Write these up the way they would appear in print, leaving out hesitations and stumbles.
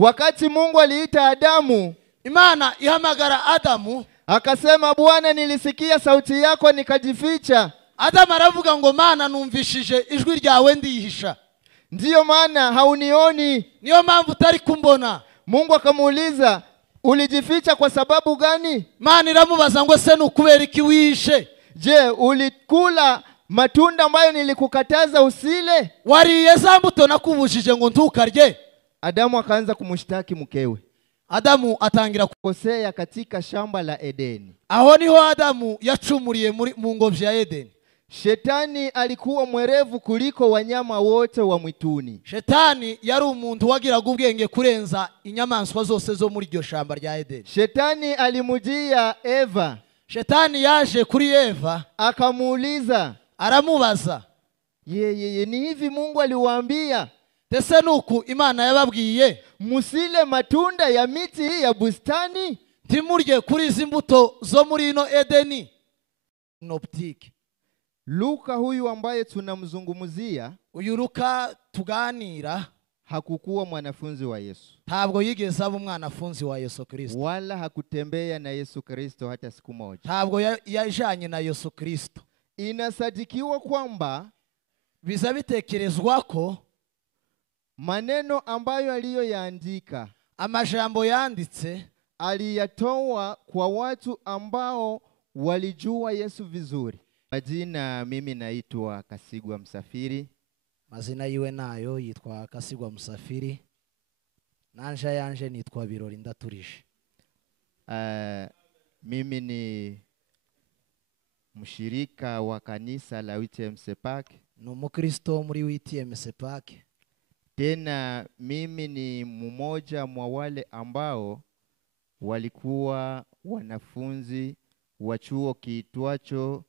Wakati Mungu aliita Adamu, Imana ihamagara Adamu, akasema, Bwana, nilisikia sauti yako nikajificha. Adamu aravuga ngo Mana numvishije ijwi ryawe ndihisha. Ndiyo maana haunioni. Niyo mpamvu utari kumbona. Mungu akamuuliza, ulijificha kwa sababu gani? Mana iramubaza ngo se nukubera iki wishe? Je, ulikula matunda ambayo nilikukataza usile? Wariye za mbuto nakubujije ngo ntukarye? Adamu akaanza kumshtaki mkewe. Adamu atangira kukosea katika shamba la Edeni. Aho niho Adamu yacumuriye mu ngobyi ya Edeni. Shetani alikuwa mwerevu kuliko wanyama wote wa mwituni. Shetani yari umuntu wagiraga ubwenge kurenza inyamaswa zose zo muri iryo shamba rya Edeni. Shetani alimujia Eva. Shetani yaje kuri Eva akamuuliza, aramubaza, ni hivi Mungu aliwaambia? Tese nuku Imana yababwiye musile matunda ya miti ya bustani? Timurye kuri izi mbuto zo muri ino Edeni. Noptike. Luka huyu ambaye tunamzungumzia, uyu Luka tuganira, hakukuwa mwanafunzi wa Yesu. Ntabwo yigeze aba umwanafunzi wa Yesu Kristo. Wala hakutembea na Yesu Kristo hata siku moja. Ntabwo yajanye na Yesu Kristo. Inasadikiwa kwamba biza bitekerezwa ko maneno ambayo aliyoyaandika, amajambo yanditse, aliyatoa kwa watu ambao walijua Yesu vizuri. Majina, mimi naitwa Kasigwa Msafiri. Mazina yiwe nayo yitwa Kasigwa Msafiri. Nanja yanje nitwa Birori Ndaturije. Mimi ni mshirika wa kanisa la UTM Sepak. Ni Mkristo muri UTM Sepak. Tena mimi ni mmoja mwa wale ambao walikuwa wanafunzi wa chuo kiitwacho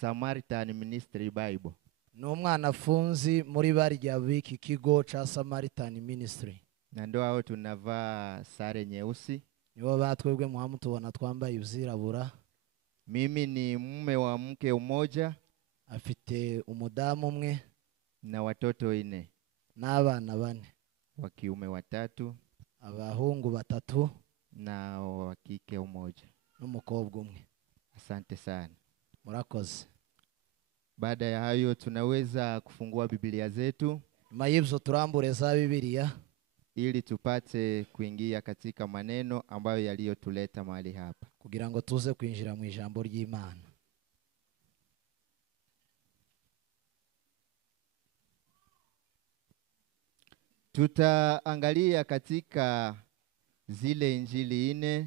Samaritan Ministry Bible. Ni umwanafunzi muri barya biki kigo cha Samaritan Ministry. Na ndio hao tunavaa sare nyeusi. Nibo batwebwe muhamu tubona twambaye ibyirabura. Mimi ni mume wa mke mmoja, afite umudamu umwe na watoto 4 n'abana 4, wa kiume 3, abahungu 3 na wa kike 1 n'umukobwa umwe. Asante sana. Murakoze. Baada ya hayo tunaweza kufungua Biblia zetu. Mayibzo turambure za Biblia ili tupate kuingia katika maneno ambayo yaliyotuleta mahali hapa, kugira ngo tuze kwinjira mu ijambo ry'Imana. Tutaangalia katika zile injili 4.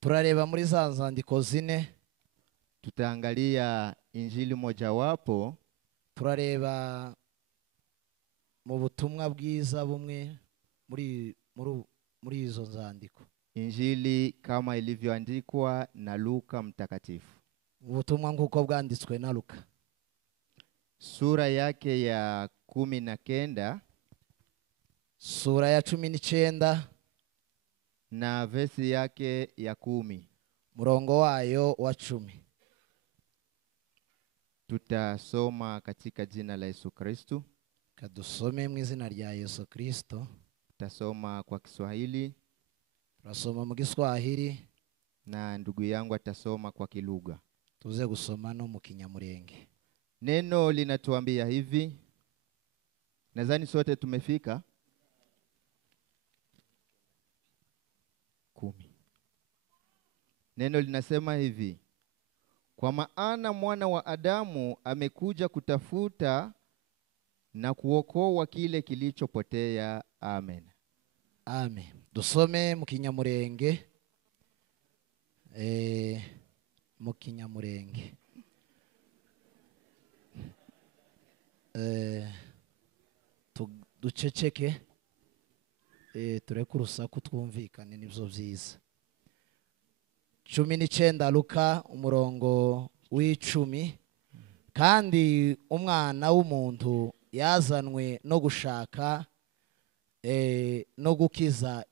Turareba muri za nzandiko 4. Tutaangalia injili mojawapo. Turareba mu butumwa bwiza bumwe muri izo nzandiko. Injili kama ilivyoandikwa na Luka mtakatifu. Ubutumwa nguko bwanditswe na Luka. Sura yake ya 19. Sura ya 19 na versi yake ya 10. Murongo wayo wa 10. Tutasoma katika jina la Yesu Kristo. Kadusome mu izina rya Yesu Kristo. Tutasoma kwa Kiswahili. Turasoma mu Kiswahili. Na ndugu yangu atasoma kwa Kilugha. Tuze gusoma no mu Kinyamurenge. Neno linatuambia hivi. Nadhani sote tumefika 10. Neno linasema hivi: kwa maana mwana wa Adamu amekuja kutafuta na kuokoa kile kilichopotea. Amen. Amen. Dusome mu Kinyamurenge. Mu Kinyamurenge. Duceceke. Tureke urusaku twumvikane nibyo byiza. 19 Luka umurongo w'10. Kandi umwana w'umuntu yazanwe no gushaka no gukiza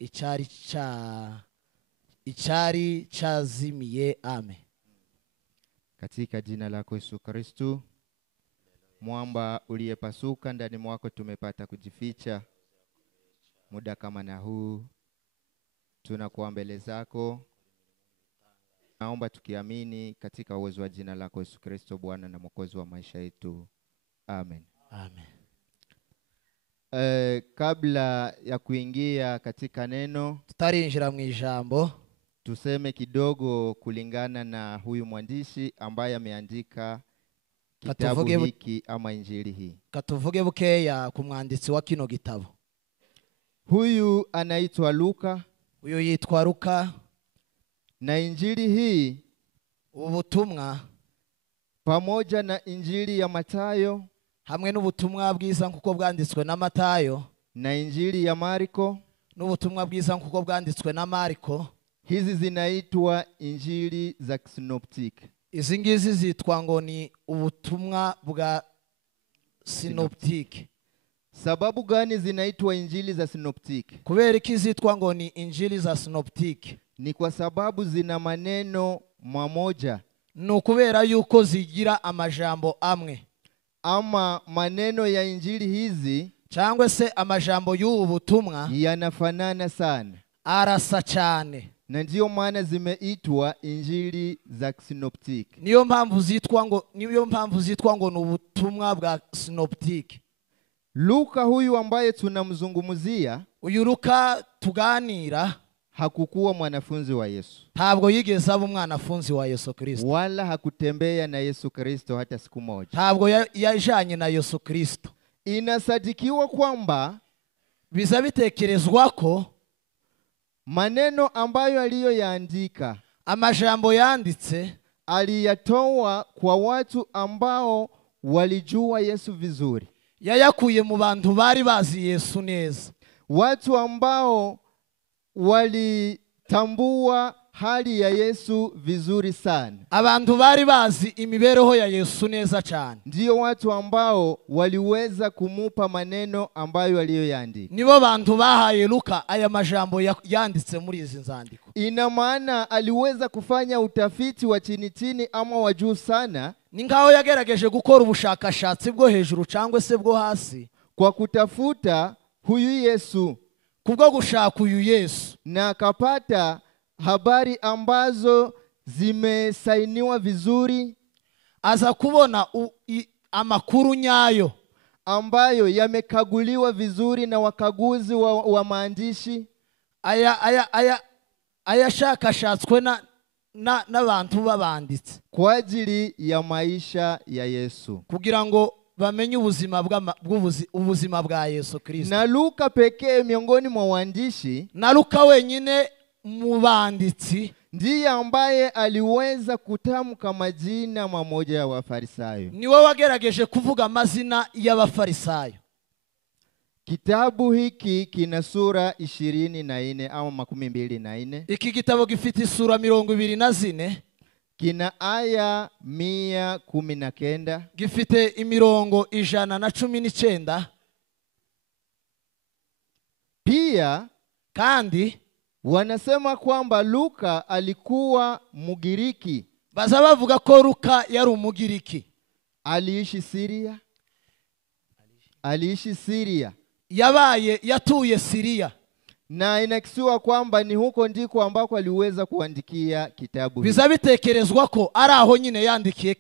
icyari chazimiye. Amen. Katika jina lako Yesu Kristo, mwamba uliyepasuka, ndani mwako tumepata kujificha. muda kama na huu tunakuwa mbele zako. Naomba tukiamini katika uwezo wa jina lako Yesu Kristo, Bwana na Mwokozi wa maisha yetu. Amen. Amen. Kabla ya kuingia katika neno, tutarinjira mu ijambo, tuseme kidogo kulingana na huyu mwandishi ambaye ameandika kitabu hiki ama injili hii. Katuvuge bukeya ku mwanditsi wa kino gitabo. Huyu anaitwa Luka. Uyu yitwa Luka. Na injili hii, ubutumwa pamoja na injili ya Matayo, hamwe n'ubutumwa bwiza nkuko bwanditswe na Matayo, na injili ya Marko, n'ubutumwa bwiza nkuko bwanditswe na Marko, hizi zinaitwa injili za synoptic. Izi ngizi zitwa ngo ni ubutumwa bwa synoptic. Sababu gani zinaitwa injili za synoptic? Kubera iki zitwa ngo ni injili za synoptic? Ni kwa sababu zina maneno mamoja. Nukubera yuko zigira amajambo amwe. Ama maneno ya injili hizi, cyangwa se amajambo y'ubu butumwa, yanafanana sana, arasa cyane. Na ndio maana zimeitwa injili za synoptic. Niyo mpamvu zitwa ngo n'ubutumwa bwa synoptic. Luka huyu ambaye tunamzungumzia, uyu Luka tuganira, hakukuwa mwanafunzi wa Yesu. Ntabwo yigeze aba umwanafunzi wa Yesu Kristo. Wala hakutembea na Yesu Kristo hata siku moja. Ntabwo yajanye na Yesu Kristo. Inasadikiwa kwamba, biza bitekerezwa ko maneno ambayo aliyoyaandika, amajambo yanditse, aliyatoa kwa watu ambao walijua Yesu vizuri. Yayakuye mu bantu bari bazi Yesu neza. Watu ambao walitambua hali ya Yesu vizuri sana. Abantu bari bazi imibereho ya Yesu neza cyane. Ndio watu ambao waliweza kumupa maneno ambayo aliyoyaandika. Nibo bantu bahaye Luka aya majambo yanditse muri izi nzandiko. Ina maana aliweza kufanya utafiti wa chini chini ama wa juu sana. Ni ngaho yagerageje gukora ubushakashatsi bwo hejuru cyangwa se bwo hasi, kwa kutafuta huyu Yesu, kubwo gushaka uyu Yesu, na akapata habari ambazo zimesainiwa vizuri. Aza kubona amakuru nyayo ambayo yamekaguliwa vizuri na wakaguzi wa maandishi. Aya shakashatswe n'abantu babanditse kwa ajili ya maisha ya Yesu, kugira ngo bamenye ubuzima bwa Yesu Kristo. Na Luka pekee miongoni mwa waandishi, na Luka wenyine mu banditsi, ndiye ambaye aliweza kutamka majina mamoja ya Wafarisayo. Niwe wagerageje kuvuga amazina y'Abafarisayo. Kitabu hiki kina sura 24 ama 24. Iki gitabo gifite sura 24. Kina aya 119. Gifite imirongo 119. Pia kandi wanasema kwamba Luka alikuwa Mugiriki. Baza bavuga ko Luka yari Umugiriki. Aliishi Syria. Yatuye Syria. Na inakisiwa kwamba ni huko ndiko ambako aliweza kuandikia kitabu hiki. Biza bitekerezwa ko ari aho nyine yandikiye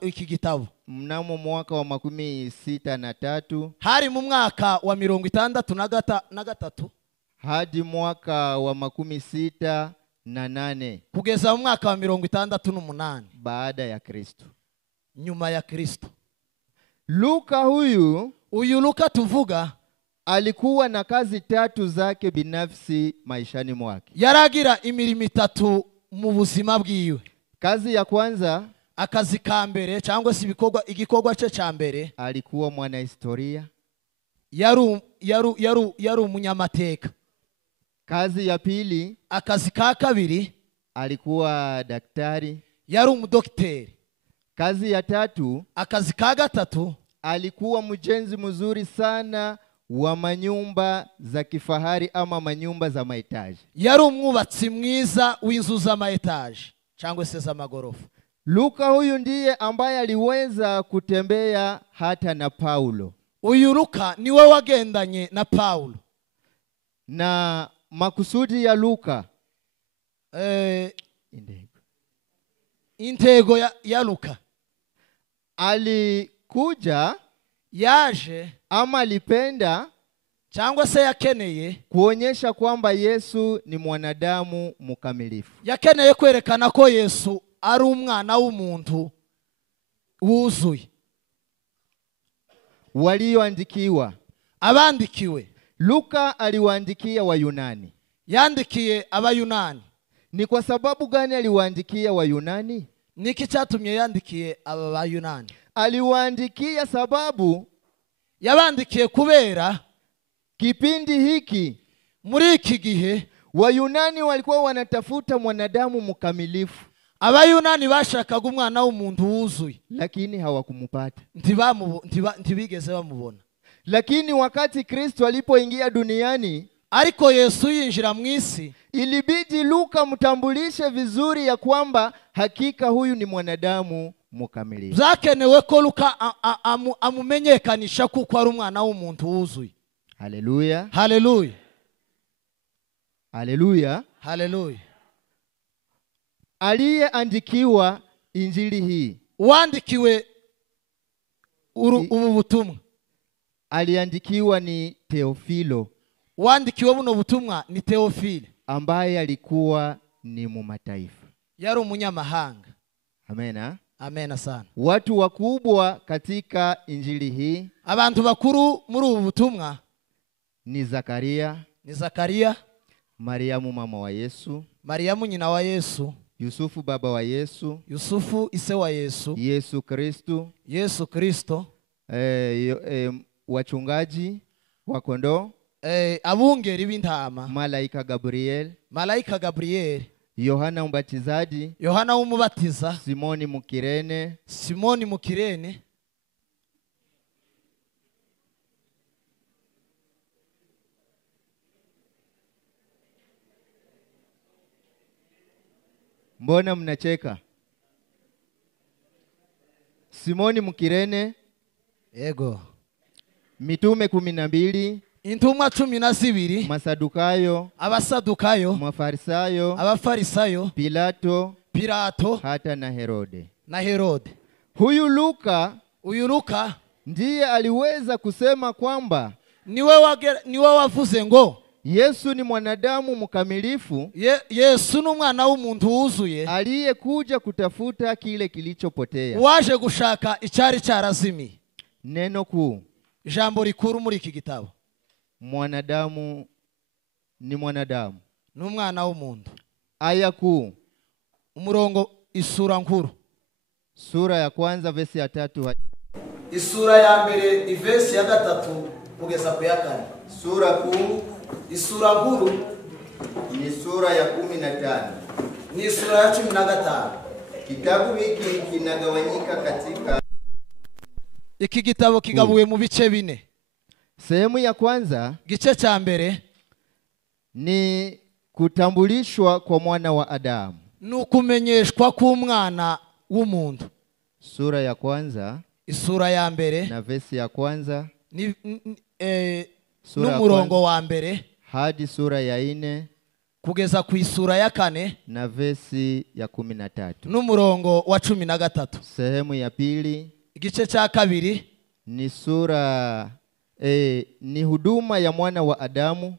iki gitabo. Mnamo mwaka wa 63. Hari mu mwaka wa 63 hadi mwaka wa 68. kugeza mu mwaka wa 68 baada ya Kristo. Nyuma ya Kristo. Luka uyu Luka tuvuga alikuwa na kazi 3 zake binafsi maishani mwake. Yaragira imirimo 3 mu buzima bwiwe. Kazi ya kwanza, akazi ka mbere cyangwa se igikorwa cye cya mbere, alikuwa mwana historia. Yari umunyamateka. Kazi ya pili, akazi ka kabiri, alikuwa daktari. Yari umudokiteri. Kazi ya tatu, akazi ka gatatu, alikuwa mjenzi mzuri sana wa manyumba za kifahari ama manyumba za maetaji. Yari umwubatsi mwiza w'inzu za maetaji cyangwa se za magorofa. Luka huyu ndiye ambaye aliweza kutembea hata na Paulo. Uyu Luka niwe wagendanye na Paulo. Na makusudi ya Luka intego ya Luka, alikuja yaje ama alipenda cyangwa se yakeneye kuonyesha kwamba Yesu ni mwanadamu mkamilifu. Yakeneye kwerekana ko Yesu ari umwana w'umuntu wuzuye. Walioandikiwa, abandikiwe. Luka aliwaandikia Wayunani. Yandikiye Abayunani. Ni kwa sababu gani aliwaandikia Wayunani? Niki cyatumye yandikiye aba Bayunani? Aliwaandikia sababu yabandikiye kubera kipindi hiki, muri iki gihe, Wayunani walikuwa wanatafuta mwanadamu mkamilifu. Abayunani bashakaga umwana w'umuntu wuzuye, lakini hawakumupata. Ntibigeze bamubona. Lakini wakati Kristo alipoingia duniani, ariko Yesu yinjira mu isi, ilibidi Luka mtambulishe vizuri ya kwamba hakika huyu ni mwanadamu mkamilifu. Byakenewe ko Luka amumenyekanisha kuko ari umwana w'umuntu wuzuye. Haleluya. Haleluya. Haleluya. Haleluya. Aliyeandikiwa injili hii, wandikiwe ubu butumwa, aliandikiwa ni Teofilo. Wandikiwe buno butumwa ni Teofile, ambaye alikuwa ni mumataifa, yari umunyamahanga. Amena. Amena sana. Watu wakubwa katika injili hii, abantu bakuru muri ubu butumwa ni Zakaria, Mariamu mama wa Yesu, Mariamu nyina wa Yesu, Yusufu baba wa Yesu, Yusufu ise wa Yesu, Yesu Kristo, wachungaji wa kondoo, abungeri b'intama, Malaika Gabriel, Yohana umubatiza, Simoni Mukirene, Mbona mnacheka? Simoni Mukirene, ego. Mitume 12, intumwa 12, Masadukayo, Abasadukayo, Abafarisayo, Pilato, hata na Herode. Huyu Luka ndiye aliweza kusema kwamba niwe wavuze ngo Yesu ni mwanadamu mkamilifu, Yesu ni umwana w'umuntu wuzuye, aliyekuja kutafuta kile kilichopotea, waje gushaka icyari cyarazimi. Neno kuu, jambo rikuru muri iki gitabo, mwanadamu ni mwanadamu, n'umwana w'umuntu. Aya kuu, umurongo, isura nkuru, sura ya kwanza verse ya 3, isura ya mbere verse ya 3 kugeza ku ya 4. Sura kuu, isura nkuru ni sura ya 15, ni isura ya 15. Kitabu hiki kinagawanyika katika, iki gitabo kigabuwe mu bice 4. Sehemu ya kwanza, gice cha mbere, ni kutambulishwa kwa mwana wa Adamu, nukumenyeshwa k'umwana w'umuntu. Sura ya kwanza, isura ya mbere na verse ya kwanza, n'umurongo wa mbere hadi sura ya 4 kugeza ku isura ya 4 na verse ya 13, n'umurongo wa 13. Sehemu ya pili, igice cha kabiri, ni sura ni huduma ya mwana wa Adamu,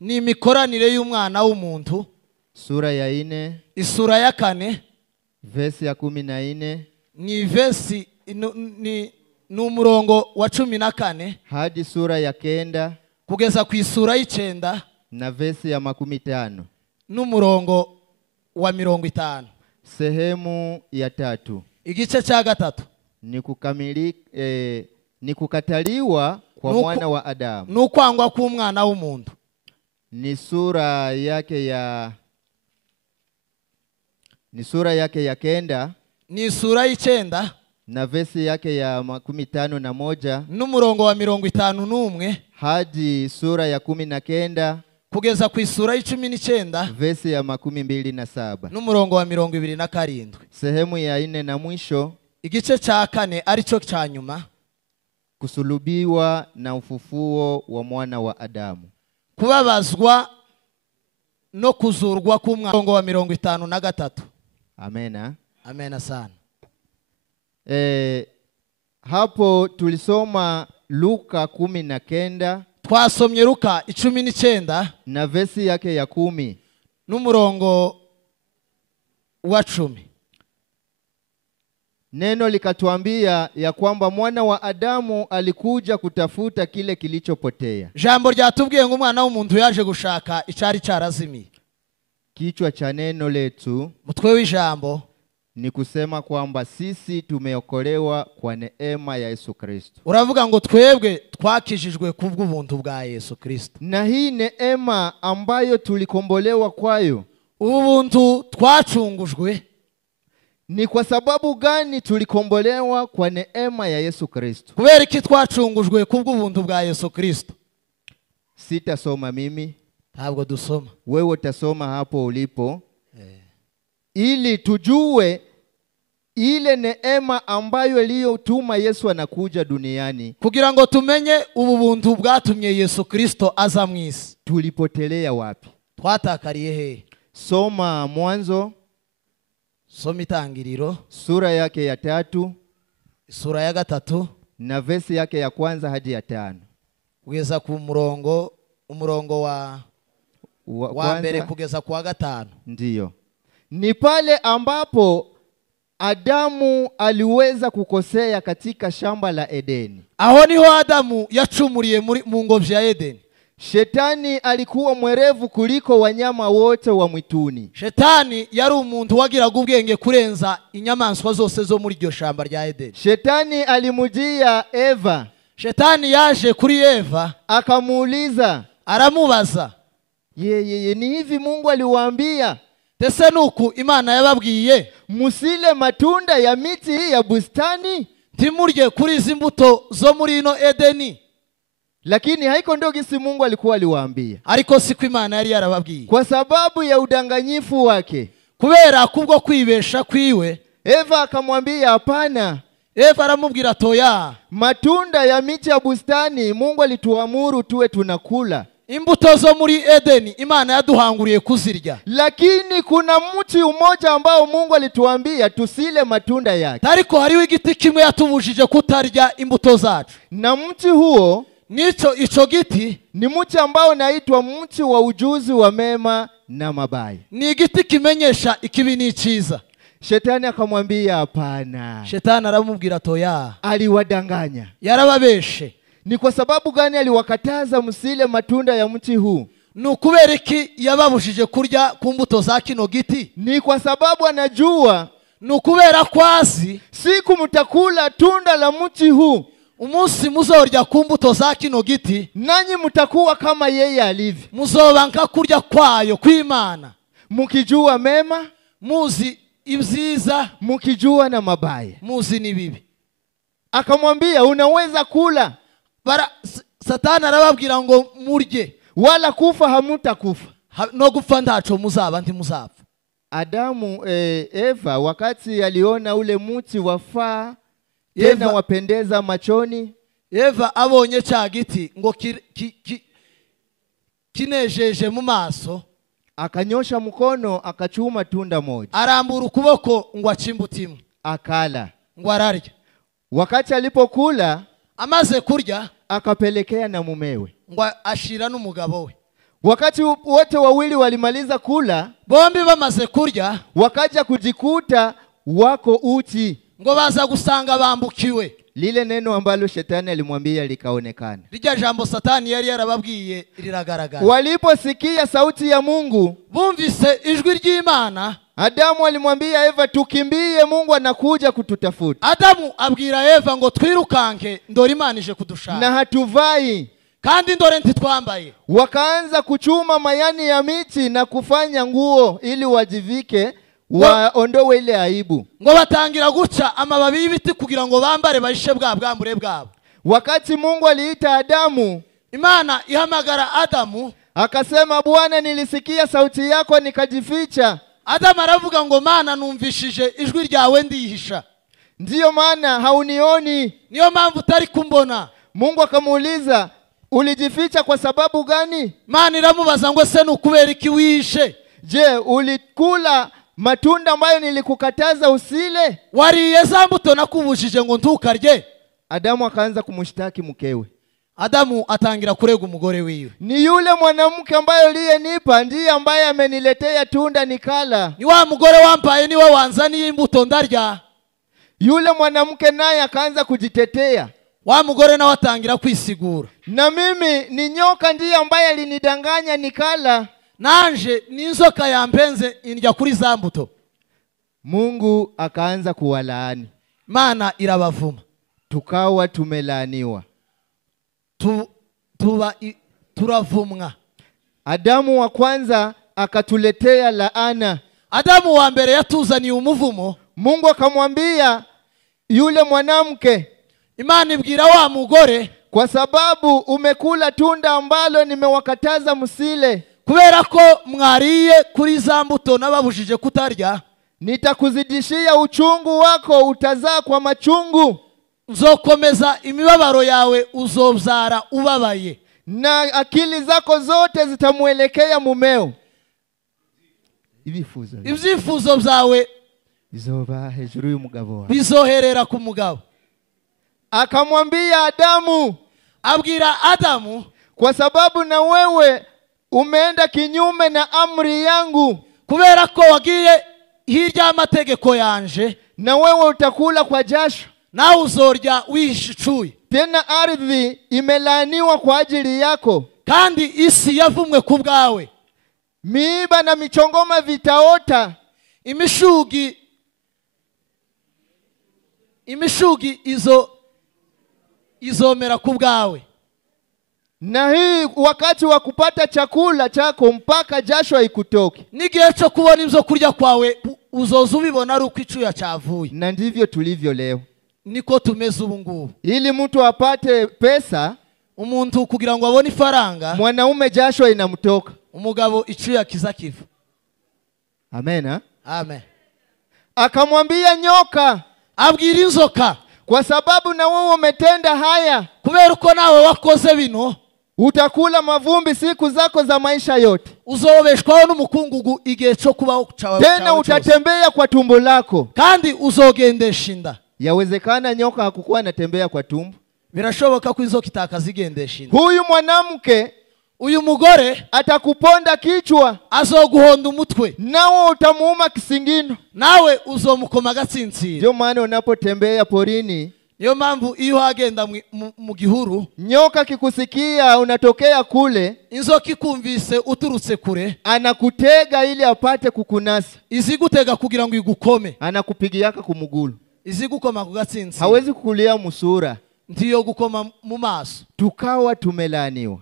ni imikoranire y'umwana w'umuntu. Sura ya 4, isura ya 4 verse ya 14, ni verse ni umurongo wa 14 hadi sura ya 9 kugeza ku isura y'9 na verse ya 15, n'umurongo wa 50. Sehemu ya 3, igice cha 3, ni kukataliwa kwa mwana wa Adamu, n'ukwangwa k'umwana w'umuntu. Ni sura yake ya 9, ni isura y'9 na verse yake ya 51 n'umurongo wa 51 hadi sura ya 19 kugeza ku isura y'19 verse ya 27 n'umurongo wa 27. Sehemu ya 4 na mwisho, igice cha 4 arico cya nyuma, kusulubiwa na ufufuo wa mwana wa Adamu. kubabazwa no kuzurwa k'umwana wa 53. Amena. Amena sana. Hapo tulisoma Luka 19. Twasomye Luka 19 na vesi yake ya 10 n'umurongo wa 10. Neno likatuambia ya kwamba mwana wa Adamu alikuja kutafuta kile kilichopotea. Jambo ryatubwiye ngo umwana w'umuntu yaje gushaka icari carazimiye. Kichwa cha neno letu, mutwe w'ijambo, ni kusema kwamba sisi tumeokolewa kwa neema ya Yesu Kristo. Uravuga ngo twebwe twakijijwe kubw'ubuntu bwa Yesu Kristo. Na hii neema ambayo tulikombolewa kwayo, ubuntu twacungujwe, ni kwa sababu gani tulikombolewa kwa neema ya Yesu Kristo? Kubera iki twacungujwe kubw'ubuntu bwa Yesu Kristo? Sitasoma mimi, ntabwo dusoma, wewe utasoma hapo ulipo. Ili tujue ile neema ambayo iliyotuma Yesu anakuja duniani, kugira ngo tumenye ubu buntu bwatumye Yesu Kristo aza mwisi. Tulipotelea wapi? Twatakariye he? Soma Mwanzo, soma Itangiriro sura yake ya 3, sura ya 3 na vesi yake ya 1 hadi ya 5. kugeza ku umurongo wa mbere kugeza ku wa 5. Ndiyo. Ni pale ambapo Adamu aliweza kukosea katika shamba la Edeni. Aho niho Adamu yacumuriye mu ngobyi ya Edeni. Shetani alikuwa mwerevu kuliko wanyama wote wa mwituni. Shetani yari umuntu wagiraga ubwenge kurenza inyamaswa zose zo muri iryo shamba rya Edeni. Shetani alimujia Eva. Shetani yaje kuri Eva akamuuliza, aramubaza, ni hivi Mungu aliwaambia? Tese nuku Imana yababwiye musile matunda ya miti hii ya bustani? Timurye kuri izi mbuto zo muri ino Edeni. Lakini haiko ndio gisi Mungu alikuwa aliwaambia. Ariko siku Imana yari yarababwiye. Kwa sababu ya udanganyifu wake, kubera kubwo kwibesha kwiwe, Eva akamwambia hapana. Eva aramubwira toya, matunda ya miti ya bustani Mungu alituamuru tuwe tunakula. Imbuto zo muri Edeni Imana yaduhanguriye kuzirya. Lakini kuna mti umoja ambao Mungu alituambia tusile matunda yake. Ariko hariho igiti kimwe yatubujije kutarya imbuto zacu. Na mti huo, ico giti ni mti ambao naitwa mti wa ujuzi wa mema na mabaya. Ni igiti kimenyesha ikibi n'iciza. Shetani akamwambia hapana. Shetani aramubwira toya, aliwadanganya. Yarababeshe. Ni kwa sababu gani aliwakataza msile matunda ya mti huu? Nukubera iki yababujije kurya ku mbuto za kino giti? Ni kwa sababu anajua, nukubera kwazi, siku mtakula tunda la mti huu, umunsi muzorya ku mbuto za kino giti, nanyi mtakuwa kama yeye alivyo. Muzoba nka kurya kwayo kw'Imana, mukijua mema, muzi ibyiza, mukijua na mabaya, muzi nibibi. Akamwambia unaweza kula. Satani arababwira ngo murye, wala kufa hamutakufa. No gupfa ntaco muzaba, ntimuzapfa. Adamu Eva wakati aliona ule mti wafaa tena wapendeza machoni, Eva abonye cha giti ngo kinejeje mu maso, akanyosha mkono akachuma tunda moja, arambura ukuboko ngo acimbutimu, akala, ngo ararya. Wakati alipokula, amaze kurya, akapelekea na mumewe, ngo ashira n'umugabo we. Wakati wote wawili walimaliza kula, bombi bamaze kurya, wakaja kujikuta wako uchi, ngo baza gusanga bambukiwe. Lile neno ambalo shetani alimwambia likaonekana. Lijya jambo Satani yari yarababwiye riragaragara. Waliposikia sauti ya Mungu, bumvise ijwi ry'Imana, Adamu alimwambia Eva tukimbie, Mungu anakuja kututafuta. Adamu abwira Eva ngo twirukanke, ndori Imana ije kudushaka. Na hatuvai, kandi ndore ntitwambaye. Wakaanza kuchuma mayani ya miti na kufanya nguo ili wajivike, waondowe ile aibu. Ngo batangira guca amababi y'ibiti kugira ngo bambare bahishe bwa bwambure bwabo. Wakati Mungu aliita Adamu, Imana ihamagara Adamu, akasema Bwana nilisikia sauti yako nikajificha. Adamu aravuga ngo Mana numvishije ijwi ryawe ndihisha. ndiyo maana haunioni. niyo mpamvu utari kumbona. Mungu akamuuliza, ulijificha kwa sababu gani? Imana iramubaza ngo se nukubera iki wishe? Je, ulikula matunda ambayo nilikukataza usile? Wariye za mbuto nakubujije ngo ntukarye? Adamu akaanza kumshtaki mkewe. Adamu atangira kurega umugore wiwe. Ni yule mwanamke ambaye aliyenipa ndiye ambaye ameniletea tunda nikala. Ni wa mugore wampaye niwe wanzaniye imbuto ndarya. Yule mwanamke naye akaanza kujitetea. Wa mugore nawe atangira kwisigura. Na mimi ni nyoka ndiye ambaye alinidanganya nikala. Nanje ni inzoka yampenze indya kuri za mbuto. Mungu akaanza kuwalaani. Imana irabavuma. Tukawa tumelaaniwa. Turavumwa. Adamu wa kwanza akatuletea laana. Adamu wa mbere yatuzaniye umuvumo. Mungu akamwambia yule mwanamke, Imana ibwira wa mugore, kwa sababu umekula tunda ambalo nimewakataza musile, kubera ko mwariye kuri za mbuto nababujije kutarya, nitakuzidishia uchungu wako, utazaa kwa machungu. Nzokomeza imibabaro yawe, uzobyara ubabaye. Na akili zako zote zitamuelekea mumeo. Ibyifuzo byawe bizoba hejuru y'umugabo wawe, bizoherera ku mugabo. Akamwambia Adamu, abwira Adamu, kwa sababu na wewe umeenda kinyume na amri yangu, kubera ko wagiye hirya y'amategeko yanje, na wewe utakula kwa jasho, na uzorya wishicuye. Tena ardhi imelaaniwa kwa ajili yako, kandi isi yavumwe ku bwawe. Miiba na michongoma vitaota, imishugi izomera ku bwawe. Na hii wakati wa kupata chakula chako mpaka jasho haikutoki. N'igihe cyo kubona ibyo kurya kwawe uzoza ubibona ari uko icuya cyavuye. Na ndivyo tulivyo leo. Niko tumeze ubu ngubu. Ili mtu apate pesa, umuntu kugira ngo abone ifaranga, mwanaume jasho inamtoka, umugabo icuya kizakiva. Amen. Amen. Akamwambia nyoka, abwira inzoka, kwa sababu na wewe umetenda haya, kubera uko nawe wakoze bino, utakula mavumbi siku zako za maisha yote, uzobeshwaho n'umukungugu igihe cyo kubaho cyawe. Tena utatembea kwa tumbo lako, kandi uzogendesha inda. Yawezekana nyoka hakukuwa anatembea kwa tumbo. Birashoboka ko inzoka itakazigendesha inda. Huyu mwanamke, uyu mugore atakuponda kichwa, azoguhonda umutwe, nawe utamuuma kisingino, nawe uzomukoma gatsintsira. Ndio maana unapotembea porini, niyo mpamvu iyo hagenda mu gihuru, nyoka kikusikia unatokea kule, inzoka ikumvise uturutse kure, anakutega ili apate kukunasa. Izigutega kugira ngo igukome, anakupigiaka kumugulu, izigukoma ku gatsintsira. hawezi kukulia musura, ndiyo gukoma mu maso. Tukawa tumelaaniwa,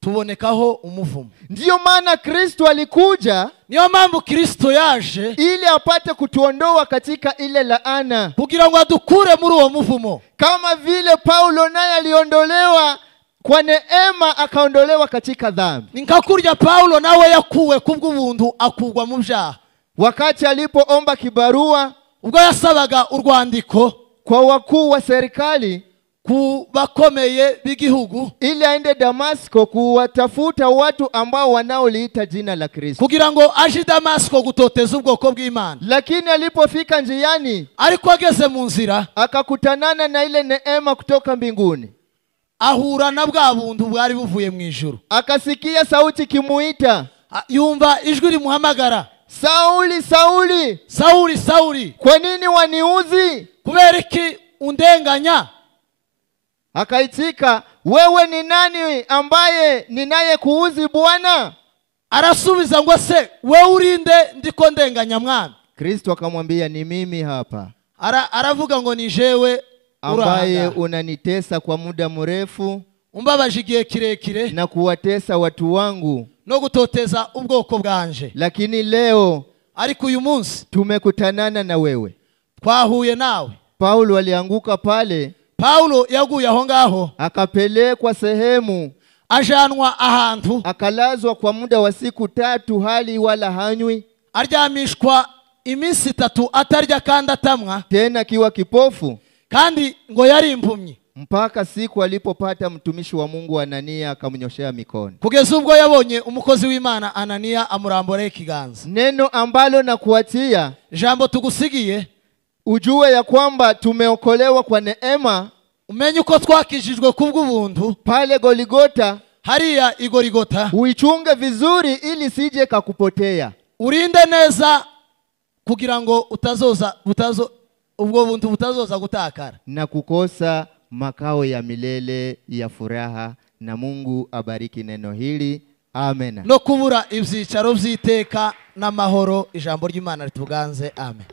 tubonekaho umuvumo. Ndiyo maana Kristo alikuja, niyo mpamvu Kristo yaje, ili apate kutuondoa katika ile laana, kugira ngo adukure muri uwo muvumo. Kama vile Paulo naye aliondolewa kwa neema, akaondolewa katika dhambi. Ninkakurya Paulo nawe yakuwe kubw'ubuntu akugwa mu byaha. Wakati alipoomba kibarua, ubwo yasabaga urwandiko kwa wakuu wa serikali, ku bakomeye b'igihugu, ili aende Damasko kuwatafuta watu ambao wanaoliita jina la Kristo, kugira ngo aje Damasko gutoteza ubwoko bw'Imana. Lakini alipofika njiani, ariko ageze mu nzira, akakutanana na ile neema kutoka mbinguni, ahura na bwa buntu bwari buvuye mu ijuru. Akasikia sauti kimuita, yumva ijwi rimuhamagara, Sauli, Sauli, Sauli, Sauli, kwa nini waniuzi? kubera iki undenganya? Akaitika, wewe ni nani ambaye ninayekuuzi Bwana? Arasubiza ngo se wewe urinde ndiko ndenganya mwana? Kristo akamwambia, ni mimi hapa. Aravuga ngo ni jewe ambaye unanitesa kwa muda mrefu, umbabaje igihe kirekire, na kuwatesa watu wangu, no gutoteza ubwoko bwanje. Lakini leo, ariko uyu munsi, tumekutanana na wewe. Twahuye nawe. Paulo alianguka pale. Paulo yaguye aho ngaho, akapelekwa sehemu, ajanwa ahantu, akalazwa kwa muda wa siku 3 hali wala hanywi. Aryamishwa iminsi 3 atarya kandi atamwa, tena akiwa kipofu, kandi ngo yari impumyi, mpaka siku alipopata mtumishi wa Mungu Anania akamnyoshea mikono. kugeza ubwo yabonye umukozi w'Imana Anania amuramboreye ikiganza. Neno ambalo na kuatia, Jambo tugusigiye, ujue ya kwamba tumeokolewa kwa neema umenye uko twakijijwe kubw'ubuntu pale Goligota. hariya Igorigota. Uichunge vizuri ili sije kakupotea. Urinde neza kugira ngo ubwo buntu butazoza gutakara na kukosa makao ya milele ya furaha. Na Mungu abariki neno hili. Amen. no kubura ibyicaro by'iteka n'amahoro. Ijambo ry'Imana rituganze. Amen.